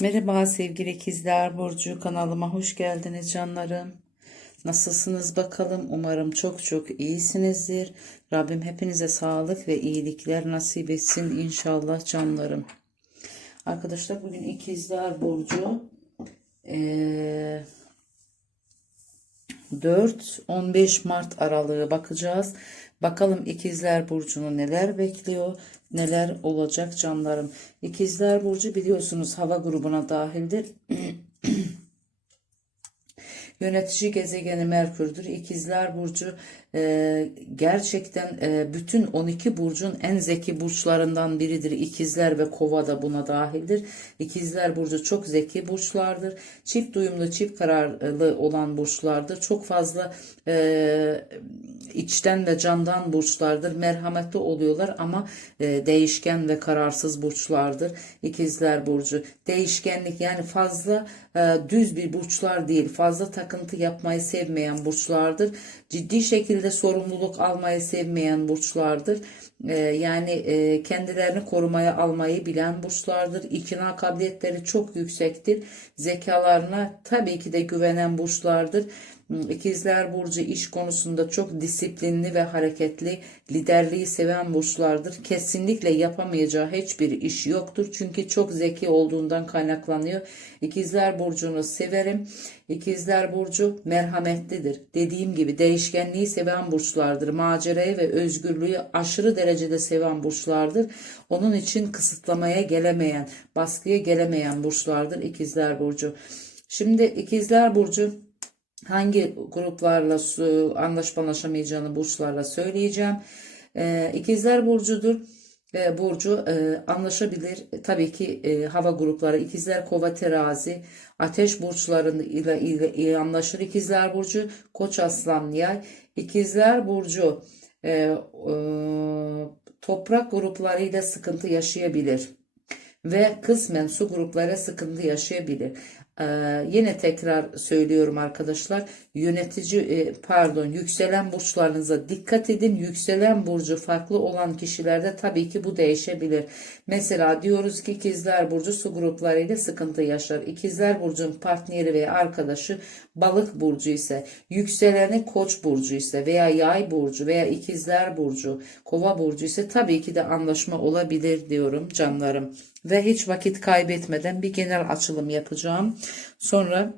Merhaba sevgili ikizler Burcu kanalıma hoş geldiniz canlarım. Nasılsınız bakalım? Umarım çok çok iyisinizdir. Rabbim hepinize sağlık ve iyilikler nasip etsin inşallah canlarım. Arkadaşlar bugün ikizler Burcu eee 4-15 Mart aralığı bakacağız. Bakalım ikizler burcunu neler bekliyor, neler olacak canlarım. İkizler burcu biliyorsunuz hava grubuna dahildir. Yönetici gezegeni Merkür'dür. İkizler Burcu e, gerçekten e, bütün 12 burcun en zeki burçlarından biridir. İkizler ve Kova da buna dahildir. İkizler Burcu çok zeki burçlardır. Çift duyumlu, çift kararlı olan burçlardır. Çok fazla e, içten ve candan burçlardır. Merhametli oluyorlar ama e, değişken ve kararsız burçlardır. İkizler Burcu. Değişkenlik yani fazla düz bir burçlar değil. Fazla takıntı yapmayı sevmeyen burçlardır. Ciddi şekilde sorumluluk almayı sevmeyen burçlardır. E, yani e, kendilerini korumaya almayı bilen burçlardır. İkna kabiliyetleri çok yüksektir. Zekalarına tabii ki de güvenen burçlardır. İkizler Burcu iş konusunda çok disiplinli ve hareketli, liderliği seven burçlardır. Kesinlikle yapamayacağı hiçbir iş yoktur. Çünkü çok zeki olduğundan kaynaklanıyor. İkizler Burcu'nu severim. İkizler Burcu merhametlidir. Dediğim gibi değişkenliği seven burçlardır. Macerayı ve özgürlüğü aşırı derecede seven burçlardır. Onun için kısıtlamaya gelemeyen, baskıya gelemeyen burçlardır İkizler Burcu. Şimdi İkizler Burcu hangi gruplarla anlaşıp anlaşamayacağını burçlarla söyleyeceğim. E, İkizler burcudur. E, burcu e, anlaşabilir. Tabii ki e, hava grupları İkizler, Kova, Terazi, Ateş burçlarıyla ile, ile anlaşır. İkizler burcu Koç, Aslan, Yay. İkizler burcu e, e, toprak gruplarıyla sıkıntı yaşayabilir ve kısmen su gruplara sıkıntı yaşayabilir. Ee, yine tekrar söylüyorum arkadaşlar yönetici e, pardon yükselen burçlarınıza dikkat edin. Yükselen burcu farklı olan kişilerde tabii ki bu değişebilir. Mesela diyoruz ki ikizler burcu su gruplarıyla sıkıntı yaşar. İkizler burcun partneri veya arkadaşı balık burcu ise yükseleni koç burcu ise veya yay burcu veya ikizler burcu kova burcu ise tabii ki de anlaşma olabilir diyorum canlarım ve hiç vakit kaybetmeden bir genel açılım yapacağım. Sonra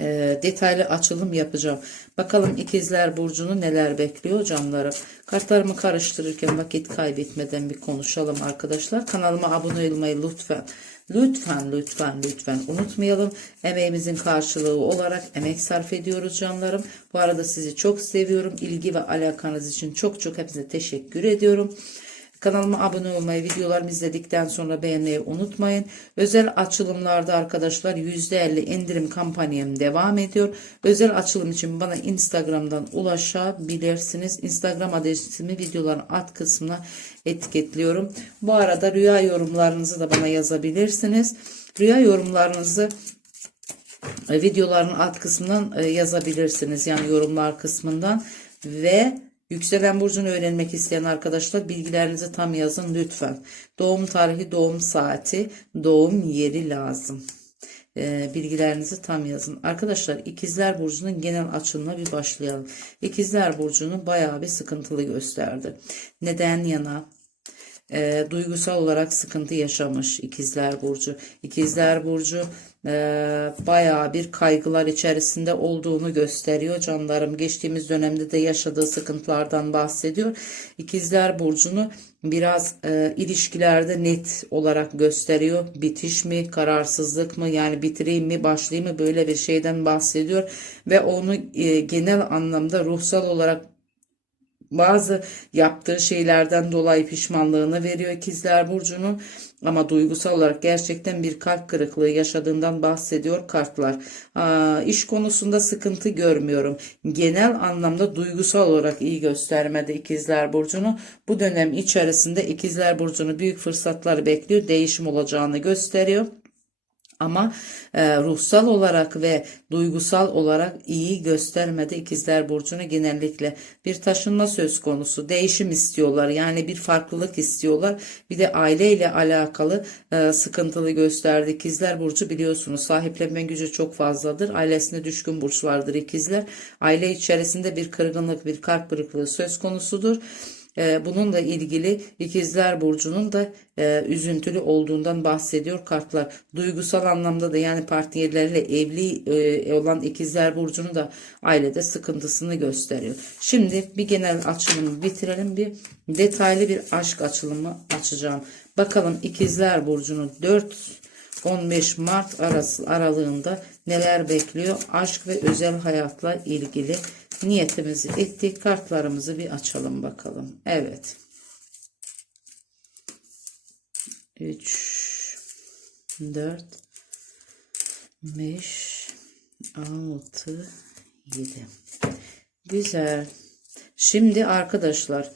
e, detaylı açılım yapacağım. Bakalım ikizler burcunu neler bekliyor canlarım. Kartlarımı karıştırırken vakit kaybetmeden bir konuşalım arkadaşlar. Kanalıma abone olmayı lütfen lütfen lütfen lütfen unutmayalım. Emeğimizin karşılığı olarak emek sarf ediyoruz canlarım. Bu arada sizi çok seviyorum. İlgi ve alakanız için çok çok hepinize teşekkür ediyorum. Kanalıma abone olmayı, videolarımı izledikten sonra beğenmeyi unutmayın. Özel açılımlarda arkadaşlar %50 indirim kampanyam devam ediyor. Özel açılım için bana Instagram'dan ulaşabilirsiniz. Instagram adresimi videoların alt kısmına etiketliyorum. Bu arada rüya yorumlarınızı da bana yazabilirsiniz. Rüya yorumlarınızı e, videoların alt kısmından e, yazabilirsiniz. Yani yorumlar kısmından ve Yükselen burcunu öğrenmek isteyen arkadaşlar bilgilerinizi tam yazın lütfen. Doğum tarihi, doğum saati, doğum yeri lazım. Ee, bilgilerinizi tam yazın. Arkadaşlar ikizler burcunun genel açılımına bir başlayalım. İkizler burcunu bayağı bir sıkıntılı gösterdi. Neden yana? E, duygusal olarak sıkıntı yaşamış ikizler burcu. İkizler burcu e, bayağı bir kaygılar içerisinde olduğunu gösteriyor canlarım. Geçtiğimiz dönemde de yaşadığı sıkıntılardan bahsediyor. İkizler burcunu biraz e, ilişkilerde net olarak gösteriyor. Bitiş mi, kararsızlık mı, yani bitireyim mi, başlayayım mı böyle bir şeyden bahsediyor ve onu e, genel anlamda ruhsal olarak bazı yaptığı şeylerden dolayı pişmanlığını veriyor ikizler burcunun ama duygusal olarak gerçekten bir kalp kırıklığı yaşadığından bahsediyor kartlar. Aa, iş konusunda sıkıntı görmüyorum. Genel anlamda duygusal olarak iyi göstermedi ikizler burcunu. Bu dönem içerisinde ikizler burcunu büyük fırsatlar bekliyor. Değişim olacağını gösteriyor. Ama e, ruhsal olarak ve duygusal olarak iyi göstermedi ikizler burcunu genellikle. Bir taşınma söz konusu değişim istiyorlar yani bir farklılık istiyorlar. Bir de aileyle alakalı e, sıkıntılı gösterdi ikizler burcu. Biliyorsunuz sahiplenme gücü çok fazladır. Ailesine düşkün burçlardır ikizler. Aile içerisinde bir kırgınlık bir kalp kırıklığı söz konusudur e, bununla ilgili ikizler burcunun da e, üzüntülü olduğundan bahsediyor kartlar. Duygusal anlamda da yani partnerleriyle evli e, olan ikizler burcunun da ailede sıkıntısını gösteriyor. Şimdi bir genel açılımı bitirelim. Bir detaylı bir aşk açılımı açacağım. Bakalım ikizler burcunu 4 15 Mart arası aralığında neler bekliyor? Aşk ve özel hayatla ilgili niyetimizi ettik. Kartlarımızı bir açalım bakalım. Evet. 3 4 5 6 7 Güzel. Şimdi arkadaşlar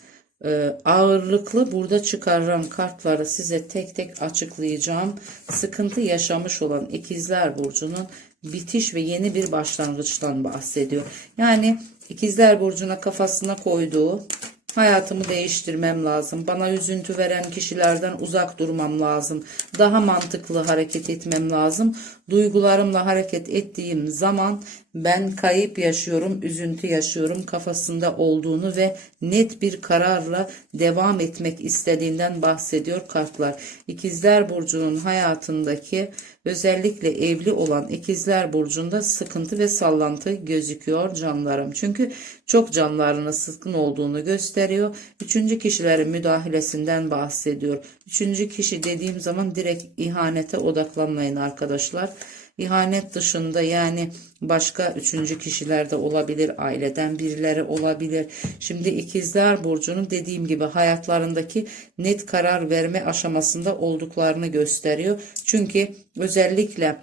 e, ağırlıklı burada çıkarılan kartları size tek tek açıklayacağım. Sıkıntı yaşamış olan ikizler burcunun bitiş ve yeni bir başlangıçtan bahsediyor. Yani ikizler burcuna kafasına koyduğu Hayatımı değiştirmem lazım. Bana üzüntü veren kişilerden uzak durmam lazım. Daha mantıklı hareket etmem lazım. Duygularımla hareket ettiğim zaman ben kayıp yaşıyorum, üzüntü yaşıyorum kafasında olduğunu ve net bir kararla devam etmek istediğinden bahsediyor kartlar. İkizler Burcu'nun hayatındaki özellikle evli olan İkizler Burcu'nda sıkıntı ve sallantı gözüküyor canlarım. Çünkü çok canlarına sıkın olduğunu gösteriyor. Üçüncü kişilerin müdahalesinden bahsediyor. Üçüncü kişi dediğim zaman direkt ihanete odaklanmayın arkadaşlar. İhanet dışında yani başka üçüncü kişiler de olabilir, aileden birileri olabilir. Şimdi ikizler burcunun dediğim gibi hayatlarındaki net karar verme aşamasında olduklarını gösteriyor. Çünkü özellikle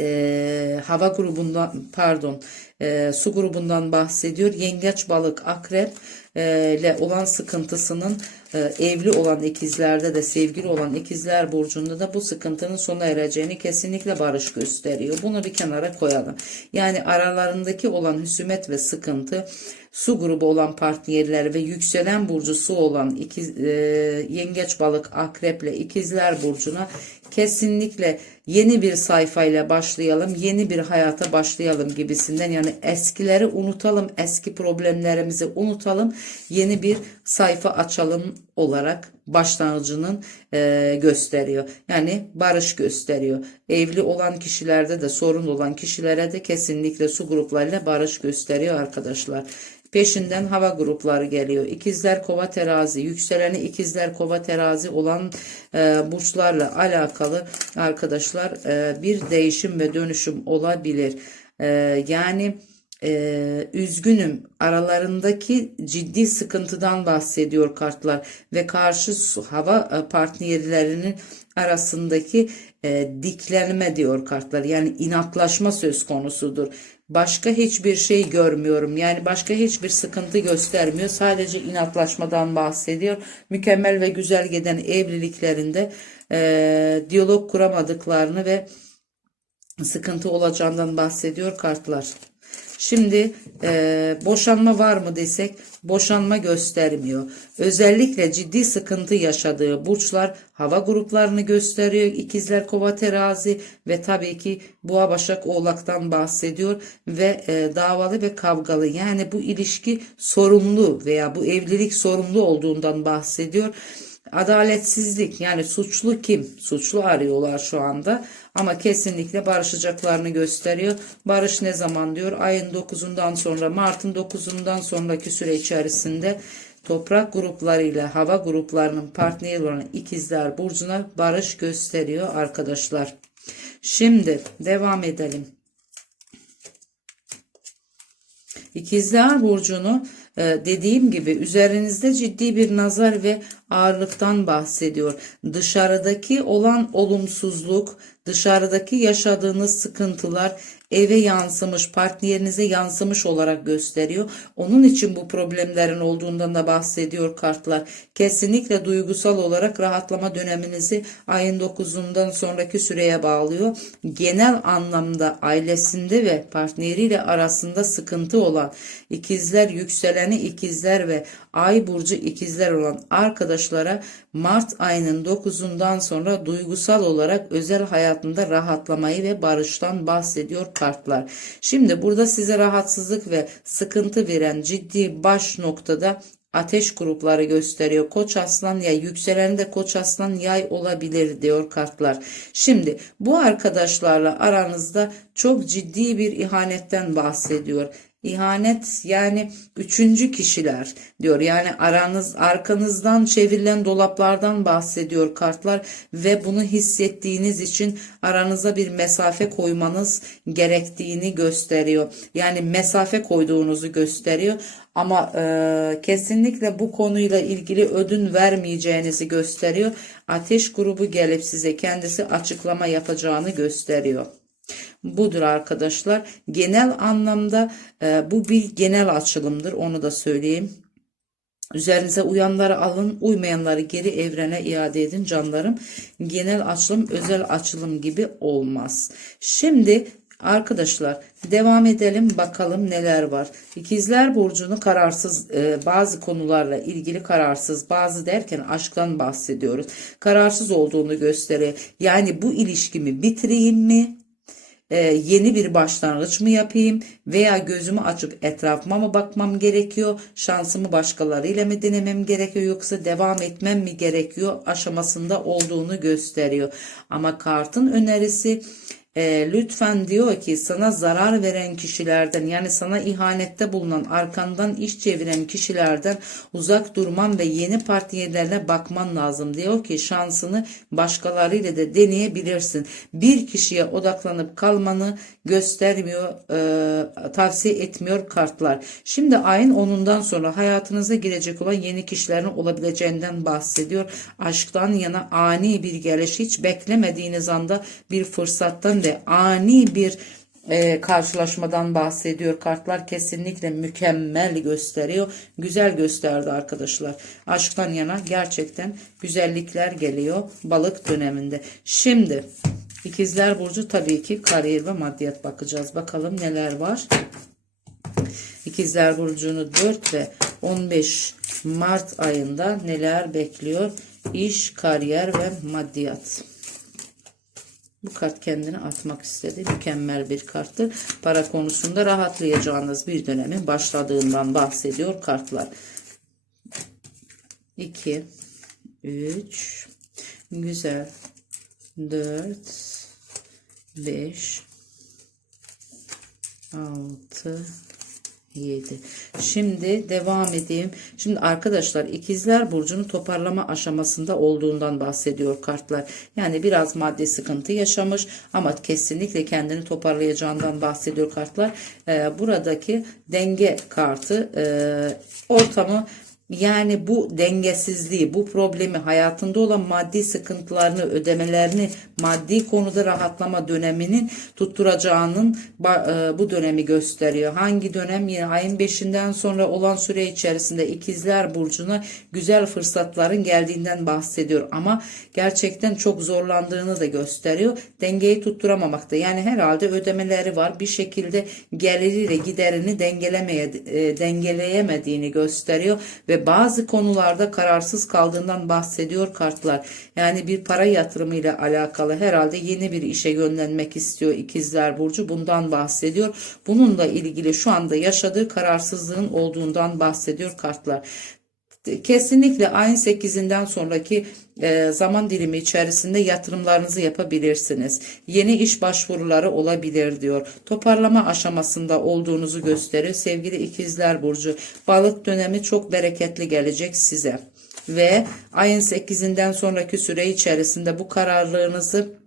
e, hava grubundan pardon e, su grubundan bahsediyor. Yengeç balık akrep e, ile olan sıkıntısının e, evli olan ikizlerde de sevgili olan ikizler burcunda da bu sıkıntının sona ereceğini kesinlikle barış gösteriyor. Bunu bir kenara koyalım. Yani aralarındaki olan hüsumet ve sıkıntı su grubu olan partnerler ve yükselen burcu su olan ikiz, e, yengeç balık akreple ikizler burcuna kesinlikle yeni bir sayfayla başlayalım, yeni bir hayata başlayalım gibisinden. Yani eskileri unutalım, eski problemlerimizi unutalım, yeni bir sayfa açalım olarak başlangıcının e, gösteriyor. Yani barış gösteriyor. Evli olan kişilerde de sorun olan kişilere de kesinlikle su gruplarıyla barış gösteriyor arkadaşlar. Peşinden hava grupları geliyor. İkizler kova terazi, yükseleni ikizler kova terazi olan e, burçlarla alakalı arkadaşlar e, bir değişim ve dönüşüm olabilir. E, yani e, üzgünüm aralarındaki ciddi sıkıntıdan bahsediyor kartlar ve karşı hava e, partnerlerinin arasındaki e, diklenme diyor kartlar yani inatlaşma söz konusudur Başka hiçbir şey görmüyorum. Yani başka hiçbir sıkıntı göstermiyor. Sadece inatlaşmadan bahsediyor. Mükemmel ve güzel giden evliliklerinde e, diyalog kuramadıklarını ve sıkıntı olacağından bahsediyor kartlar. Şimdi e, boşanma var mı desek boşanma göstermiyor. Özellikle ciddi sıkıntı yaşadığı burçlar hava gruplarını gösteriyor. İkizler kova terazi ve tabii ki boğa başak oğlaktan bahsediyor ve e, davalı ve kavgalı yani bu ilişki sorumlu veya bu evlilik sorumlu olduğundan bahsediyor. Adaletsizlik yani suçlu kim? Suçlu arıyorlar şu anda ama kesinlikle barışacaklarını gösteriyor. Barış ne zaman diyor? Ayın 9'undan sonra Mart'ın 9'undan sonraki süre içerisinde toprak gruplarıyla hava gruplarının partneri olan ikizler burcuna barış gösteriyor arkadaşlar. Şimdi devam edelim. İkizler burcunu e, dediğim gibi üzerinizde ciddi bir nazar ve ağırlıktan bahsediyor. Dışarıdaki olan olumsuzluk, dışarıdaki yaşadığınız sıkıntılar eve yansımış, partnerinize yansımış olarak gösteriyor. Onun için bu problemlerin olduğundan da bahsediyor kartlar. Kesinlikle duygusal olarak rahatlama döneminizi ayın 9'undan sonraki süreye bağlıyor. Genel anlamda ailesinde ve partneriyle arasında sıkıntı olan ikizler, yükseleni ikizler ve ay burcu ikizler olan arkadaşlara Mart ayının 9'undan sonra duygusal olarak özel hayatında rahatlamayı ve barıştan bahsediyor kartlar. Şimdi burada size rahatsızlık ve sıkıntı veren ciddi baş noktada ateş grupları gösteriyor. Koç aslan yay yükselen de koç aslan yay olabilir diyor kartlar. Şimdi bu arkadaşlarla aranızda çok ciddi bir ihanetten bahsediyor. İhanet yani üçüncü kişiler diyor. Yani aranız arkanızdan çevrilen dolaplardan bahsediyor kartlar ve bunu hissettiğiniz için aranıza bir mesafe koymanız gerektiğini gösteriyor. Yani mesafe koyduğunuzu gösteriyor. Ama e, kesinlikle bu konuyla ilgili ödün vermeyeceğinizi gösteriyor. Ateş grubu gelip size kendisi açıklama yapacağını gösteriyor budur arkadaşlar. Genel anlamda e, bu bir genel açılımdır. Onu da söyleyeyim. Üzerinize uyanları alın, uymayanları geri evrene iade edin canlarım. Genel açılım özel açılım gibi olmaz. Şimdi Arkadaşlar devam edelim bakalım neler var. İkizler burcunu kararsız e, bazı konularla ilgili kararsız bazı derken aşktan bahsediyoruz. Kararsız olduğunu gösteriyor. Yani bu ilişkimi bitireyim mi? E, yeni bir başlangıç mı yapayım veya gözümü açıp etrafıma mı bakmam gerekiyor? Şansımı başkalarıyla mı denemem gerekiyor yoksa devam etmem mi gerekiyor aşamasında olduğunu gösteriyor. Ama kartın önerisi e, lütfen diyor ki sana zarar veren kişilerden yani sana ihanette bulunan arkandan iş çeviren kişilerden uzak durman ve yeni partnerlerine bakman lazım. Diyor ki şansını başkalarıyla da deneyebilirsin. Bir kişiye odaklanıp kalmanı göstermiyor, e, tavsiye etmiyor kartlar. Şimdi ayın 10'undan sonra hayatınıza girecek olan yeni kişilerin olabileceğinden bahsediyor. Aşktan yana ani bir geliş hiç beklemediğiniz anda bir fırsattan ve ani bir e, karşılaşmadan bahsediyor. Kartlar kesinlikle mükemmel gösteriyor. Güzel gösterdi arkadaşlar. Aşktan yana gerçekten güzellikler geliyor balık döneminde. Şimdi ikizler burcu tabii ki kariyer ve maddiyat bakacağız. Bakalım neler var. İkizler burcunu 4 ve 15 Mart ayında neler bekliyor? İş, kariyer ve maddiyat. Bu kart kendini atmak istedi. Mükemmel bir karttır. Para konusunda rahatlayacağınız bir dönemin başladığından bahsediyor kartlar. 2 3 Güzel. 4 5 6 7. Şimdi devam edeyim. Şimdi arkadaşlar ikizler burcunun toparlama aşamasında olduğundan bahsediyor kartlar. Yani biraz maddi sıkıntı yaşamış ama kesinlikle kendini toparlayacağından bahsediyor kartlar. Ee, buradaki denge kartı e, ortamı yani bu dengesizliği, bu problemi, hayatında olan maddi sıkıntılarını, ödemelerini, maddi konuda rahatlama döneminin tutturacağının e, bu dönemi gösteriyor. Hangi dönem? Yine ayın 5'inden sonra olan süre içerisinde ikizler burcuna güzel fırsatların geldiğinden bahsediyor. Ama gerçekten çok zorlandığını da gösteriyor. Dengeyi tutturamamakta. Yani herhalde ödemeleri var. Bir şekilde geliriyle giderini dengelemeye, e, dengeleyemediğini gösteriyor ve bazı konularda kararsız kaldığından bahsediyor kartlar. Yani bir para yatırımı ile alakalı herhalde yeni bir işe yönlenmek istiyor ikizler burcu bundan bahsediyor. Bununla ilgili şu anda yaşadığı kararsızlığın olduğundan bahsediyor kartlar kesinlikle ayın 8'inden sonraki e, zaman dilimi içerisinde yatırımlarınızı yapabilirsiniz. Yeni iş başvuruları olabilir diyor. Toparlama aşamasında olduğunuzu gösterir. Sevgili ikizler burcu balık dönemi çok bereketli gelecek size. Ve ayın 8'inden sonraki süre içerisinde bu kararlılığınızı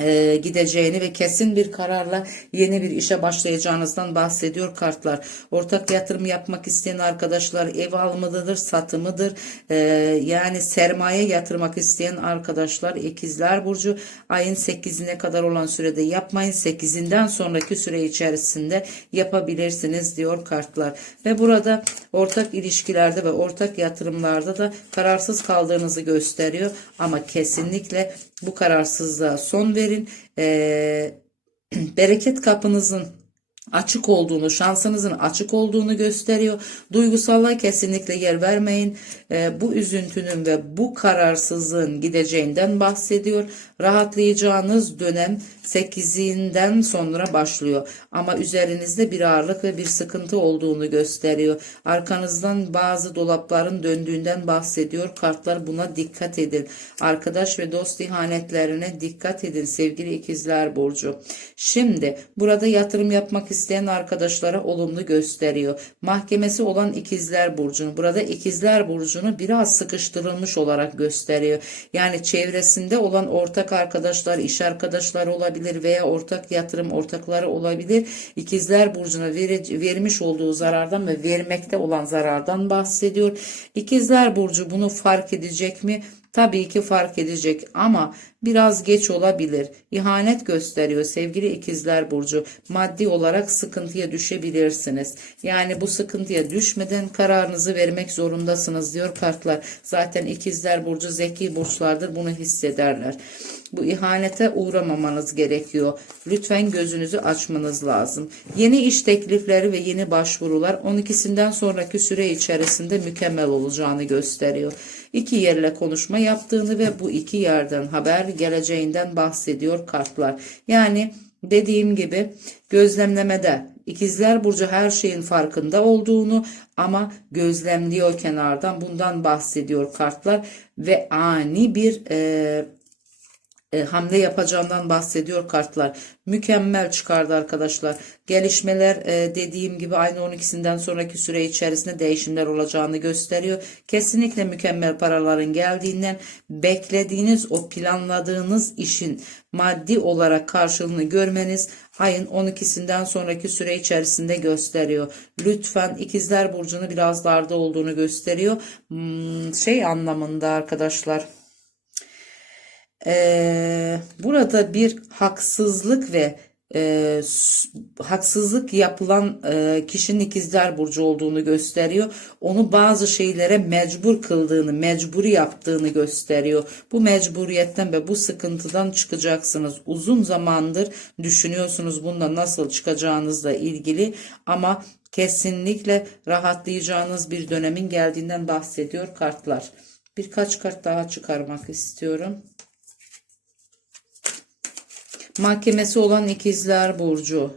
e, gideceğini ve kesin bir kararla yeni bir işe başlayacağınızdan bahsediyor kartlar. Ortak yatırım yapmak isteyen arkadaşlar ev alımıdır, satımıdır. E, yani sermaye yatırmak isteyen arkadaşlar ikizler burcu ayın 8'ine kadar olan sürede yapmayın. 8'inden sonraki süre içerisinde yapabilirsiniz diyor kartlar. Ve burada ortak ilişkilerde ve ortak yatırımlarda da kararsız kaldığınızı gösteriyor. Ama kesinlikle bu kararsızlığa son verin. Ee, bereket kapınızın açık olduğunu, şansınızın açık olduğunu gösteriyor. Duygusallığa kesinlikle yer vermeyin. Ee, bu üzüntünün ve bu kararsızlığın gideceğinden bahsediyor. Rahatlayacağınız dönem 8'inden sonra başlıyor. Ama üzerinizde bir ağırlık ve bir sıkıntı olduğunu gösteriyor. Arkanızdan bazı dolapların döndüğünden bahsediyor. Kartlar buna dikkat edin. Arkadaş ve dost ihanetlerine dikkat edin sevgili ikizler burcu. Şimdi burada yatırım yapmak isteyen arkadaşlara olumlu gösteriyor. Mahkemesi olan ikizler burcunu. Burada ikizler burcunu biraz sıkıştırılmış olarak gösteriyor. Yani çevresinde olan ortak arkadaşlar, iş arkadaşları olabilir veya ortak yatırım ortakları olabilir. İkizler burcuna vere- vermiş olduğu zarardan ve vermekte olan zarardan bahsediyor. İkizler burcu bunu fark edecek mi? Tabii ki fark edecek ama biraz geç olabilir. İhanet gösteriyor sevgili ikizler burcu. Maddi olarak sıkıntıya düşebilirsiniz. Yani bu sıkıntıya düşmeden kararınızı vermek zorundasınız diyor kartlar. Zaten ikizler burcu zeki burçlardır bunu hissederler. Bu ihanete uğramamanız gerekiyor. Lütfen gözünüzü açmanız lazım. Yeni iş teklifleri ve yeni başvurular 12'sinden sonraki süre içerisinde mükemmel olacağını gösteriyor. İki yerle konuşma yaptığını ve bu iki yerden haber geleceğinden bahsediyor kartlar. Yani dediğim gibi gözlemlemede ikizler burcu her şeyin farkında olduğunu ama gözlemliyor kenardan bundan bahsediyor kartlar ve ani bir e, e, hamle yapacağından bahsediyor kartlar. Mükemmel çıkardı arkadaşlar. Gelişmeler e, dediğim gibi aynı 12'sinden sonraki süre içerisinde değişimler olacağını gösteriyor. Kesinlikle mükemmel paraların geldiğinden beklediğiniz o planladığınız işin maddi olarak karşılığını görmeniz ayın 12'sinden sonraki süre içerisinde gösteriyor. Lütfen ikizler burcunu biraz darda olduğunu gösteriyor. Hmm, şey anlamında arkadaşlar. Ee, burada bir haksızlık ve e, haksızlık yapılan e, kişinin ikizler burcu olduğunu gösteriyor. Onu bazı şeylere mecbur kıldığını, mecburi yaptığını gösteriyor. Bu mecburiyetten ve bu sıkıntıdan çıkacaksınız. Uzun zamandır düşünüyorsunuz bundan nasıl çıkacağınızla ilgili ama kesinlikle rahatlayacağınız bir dönemin geldiğinden bahsediyor kartlar. Birkaç kart daha çıkarmak istiyorum. Mahkemesi olan ikizler burcu.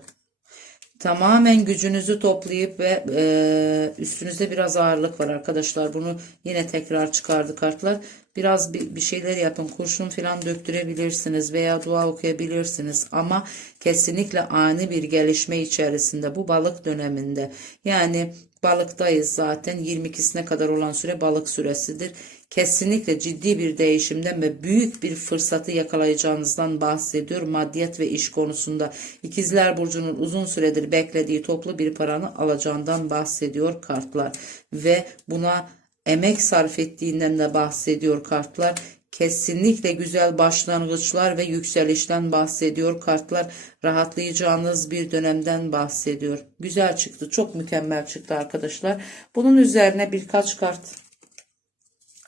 Tamamen gücünüzü toplayıp ve e, üstünüzde biraz ağırlık var arkadaşlar. Bunu yine tekrar çıkardı kartlar. Biraz bir, bir şeyler yapın. Kurşun falan döktürebilirsiniz veya dua okuyabilirsiniz. Ama kesinlikle ani bir gelişme içerisinde bu balık döneminde. Yani balıktayız zaten 22'sine kadar olan süre balık süresidir. Kesinlikle ciddi bir değişimden ve büyük bir fırsatı yakalayacağınızdan bahsediyor maddiyat ve iş konusunda. İkizler Burcu'nun uzun süredir beklediği toplu bir paranı alacağından bahsediyor kartlar. Ve buna emek sarf ettiğinden de bahsediyor kartlar. Kesinlikle güzel başlangıçlar ve yükselişten bahsediyor kartlar. Rahatlayacağınız bir dönemden bahsediyor. Güzel çıktı. Çok mükemmel çıktı arkadaşlar. Bunun üzerine birkaç kart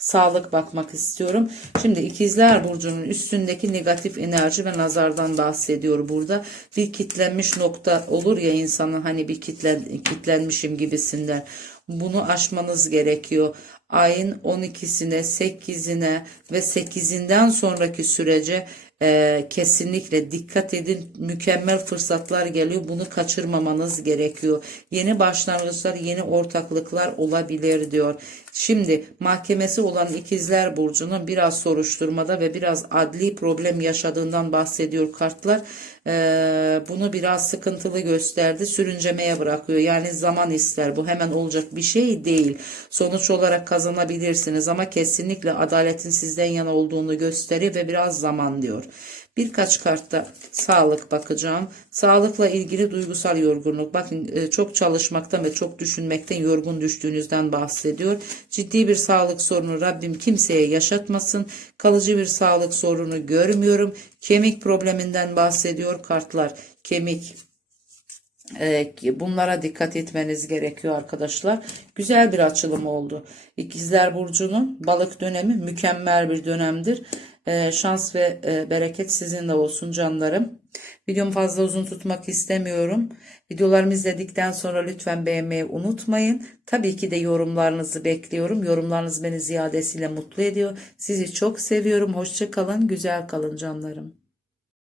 sağlık bakmak istiyorum. Şimdi ikizler burcunun üstündeki negatif enerji ve nazardan bahsediyor burada. Bir kitlenmiş nokta olur ya insanın hani bir kitlen, kitlenmişim gibisinden. Bunu aşmanız gerekiyor. Ayın 12'sine, 8'ine ve 8'inden sonraki sürece e, kesinlikle dikkat edin. Mükemmel fırsatlar geliyor. Bunu kaçırmamanız gerekiyor. Yeni başlangıçlar, yeni ortaklıklar olabilir diyor. Şimdi mahkemesi olan ikizler burcunun biraz soruşturmada ve biraz adli problem yaşadığından bahsediyor kartlar. Ee, bunu biraz sıkıntılı gösterdi. Sürüncemeye bırakıyor. Yani zaman ister. Bu hemen olacak bir şey değil. Sonuç olarak kazanabilirsiniz ama kesinlikle adaletin sizden yana olduğunu gösteriyor ve biraz zaman diyor. Birkaç kartta sağlık bakacağım. Sağlıkla ilgili duygusal yorgunluk. Bakın e, çok çalışmaktan ve çok düşünmekten yorgun düştüğünüzden bahsediyor. Ciddi bir sağlık sorunu Rabbim kimseye yaşatmasın. Kalıcı bir sağlık sorunu görmüyorum. Kemik probleminden bahsediyor kartlar. Kemik ee, bunlara dikkat etmeniz gerekiyor arkadaşlar. Güzel bir açılım oldu. İkizler Burcu'nun balık dönemi mükemmel bir dönemdir. Ee, şans ve e, bereket sizinle olsun canlarım. Videomu fazla uzun tutmak istemiyorum. Videolarımı izledikten sonra lütfen beğenmeyi unutmayın. Tabii ki de yorumlarınızı bekliyorum. Yorumlarınız beni ziyadesiyle mutlu ediyor. Sizi çok seviyorum. Hoşça kalın, güzel kalın canlarım.